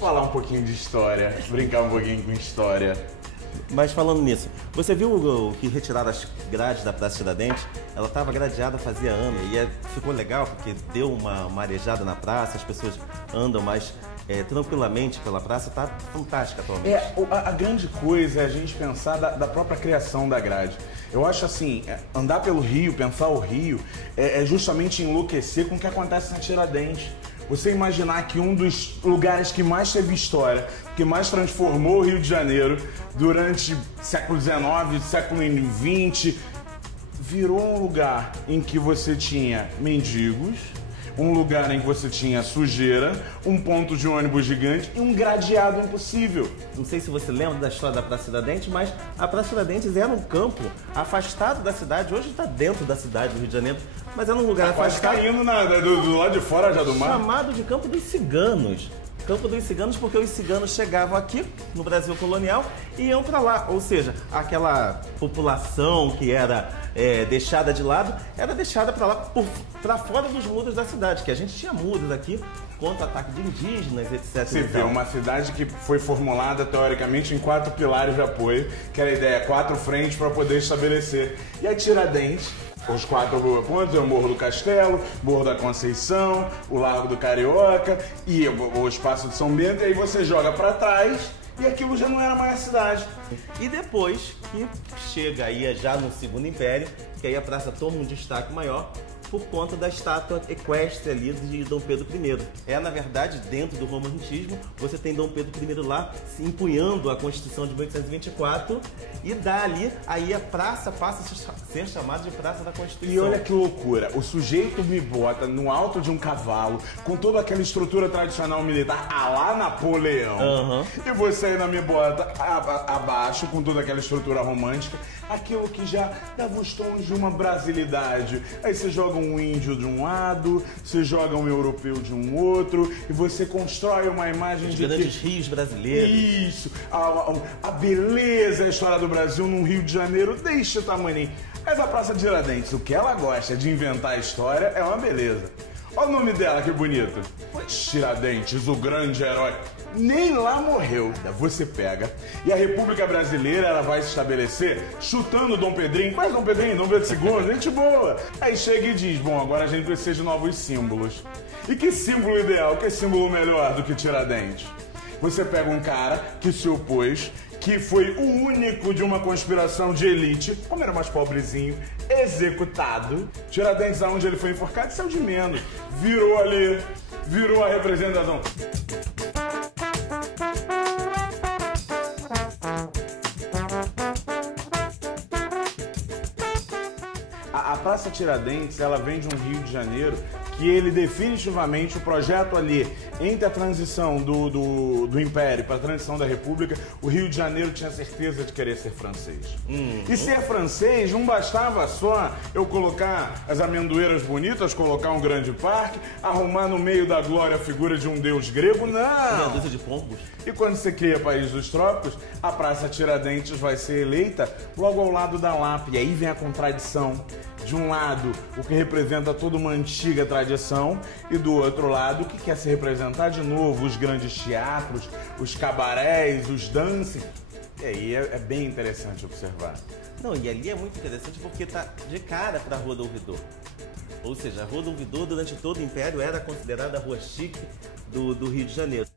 Falar um pouquinho de história, brincar um pouquinho com história. Mas falando nisso, você viu o que retiraram as grades da Praça Tiradentes? Ela estava gradeada fazia anos e ficou legal porque deu uma arejada na praça, as pessoas andam mais tranquilamente pela praça, tá fantástica atualmente. A grande coisa é a gente pensar da própria criação da grade. Eu acho assim, andar pelo Rio, pensar o Rio, é justamente enlouquecer com o que acontece na Tiradentes. Você imaginar que um dos lugares que mais teve história, que mais transformou o Rio de Janeiro durante século XIX, século XX, virou um lugar em que você tinha mendigos, um lugar em que você tinha sujeira, um ponto de ônibus gigante e um gradeado impossível. Não sei se você lembra da história da Praça Tiradentes, mas a Praça Tiradentes era um campo afastado da cidade. Hoje está dentro da cidade do Rio de Janeiro, mas era um lugar afastado. Quase caindo do lado de fora já do mar. Chamado de Campo dos Ciganos. Campo dos Ciganos porque os ciganos chegavam aqui no Brasil colonial e iam para lá. Ou seja, aquela população que era deixada de lado, era deixada para lá, para fora dos muros da cidade, que a gente tinha muros aqui contra ataque de indígenas, etc. Você vê uma cidade que foi formulada teoricamente em 4 pilares de apoio, que era a ideia, 4 frentes para poder estabelecer. E a Tiradentes, os 4 pontos, é o Morro do Castelo, Morro da Conceição, o Largo do Carioca e o Espaço de São Bento, e aí você joga para trás e aquilo já não era mais a cidade. E depois que chega aí já no Segundo Império, que aí a praça toma um destaque maior por conta da estátua equestre ali de Dom Pedro I. Na verdade, dentro do romantismo, você tem Dom Pedro I lá empunhando a Constituição de 1824 e dali, aí a praça passa a ser chamada de Praça da Constituição. E olha que loucura, o sujeito me bota no alto de um cavalo, com toda aquela estrutura tradicional militar, à lá Napoleão, e você ainda me bota abaixo, com toda aquela estrutura romântica, aquilo que já dava os tons de uma brasilidade. Aí você joga um índio de um lado, você joga um europeu de um outro, e você constrói uma imagem de grandes rios brasileiros. Isso, a beleza, a história do Brasil num Rio de Janeiro deste tamanho. Mas a Praça Tiradentes, o que ela gosta de inventar a história é uma beleza. Olha o nome dela, que bonito. Tiradentes, o grande herói. Nem lá morreu. Você pega e a República Brasileira ela vai se estabelecer chutando Dom Pedrinho. Qual é Dom Pedrinho? Dom Pedro II, gente boa. Aí chega e diz, bom, agora a gente precisa de novos símbolos. E que símbolo ideal, que símbolo melhor do que Tiradentes? Você pega um cara que se opôs, que foi o único de uma conspiração de elite, como era mais pobrezinho, executado. Tiradentes, aonde ele foi enforcado, saiu de menos. Virou ali, virou a representação. A Praça Tiradentes, ela vem de um Rio de Janeiro que ele definitivamente, o projeto ali, entre a transição do Império para a transição da República, o Rio de Janeiro tinha certeza de querer ser francês. E ser francês não bastava só eu colocar as amendoeiras bonitas, colocar um grande parque, arrumar no meio da glória a figura de um deus grego, não! Meia dúzia de pombos. E quando você cria País dos Trópicos, a Praça Tiradentes vai ser eleita logo ao lado da Lapa. E aí vem a contradição. De um lado, o que representa toda uma antiga tradição, e do outro lado, o que quer se representar de novo, os grandes teatros, os cabarés, os dances. E aí é bem interessante observar. Não, e ali é muito interessante porque tá de cara para a Rua do Ouvidor. Ou seja, a Rua do Ouvidor, durante todo o Império, era considerada a rua chique do Rio de Janeiro.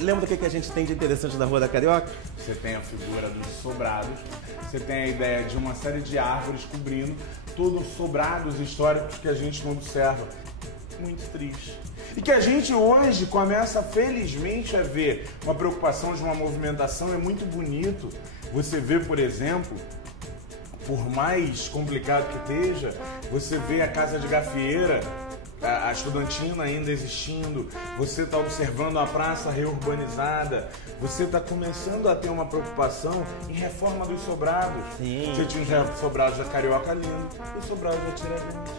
Lembra do que a gente tem de interessante da Rua da Carioca? Você tem a figura dos sobrados, você tem a ideia de uma série de árvores cobrindo todos os sobrados históricos que a gente não observa. Muito triste. E que a gente hoje começa, felizmente, a ver uma preocupação de uma movimentação, é muito bonito. Você vê, por exemplo, por mais complicado que esteja, você vê a Casa de Gafieira, a estudantina ainda existindo, você está observando a praça reurbanizada, você está começando a ter uma preocupação em reforma dos sobrados. Sim. Você tinha os sobrados da Carioca lindo e os sobrados da Tiradentes.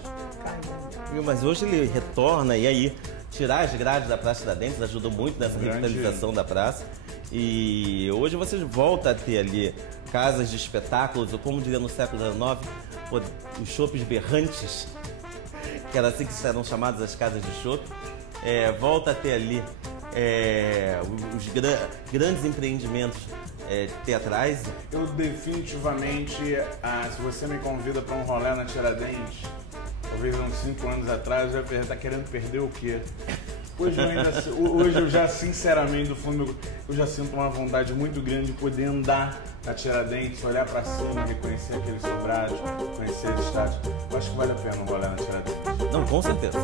Mas hoje ele retorna, e aí tirar as grades da Praça Tiradentes ajudou muito nessa revitalização da praça. E hoje você volta a ter ali casas de espetáculos, ou como diria no século XIX, os chopes berrantes, que era assim que eram chamadas as casas de chope. Volta a ter ali os grandes empreendimentos teatrais. Eu definitivamente, se você me convida para um rolê na Tiradentes, talvez uns 5 anos atrás, eu ia perguntar, tá querendo perder o quê? Hoje eu já, sinceramente, do fundo, eu já sinto uma vontade muito grande de poder andar na Tiradentes, olhar para cima, reconhecer aqueles sobrados, conhecer as estátuas. Eu acho que vale a pena um rolê na Tiradentes. Não, com certeza.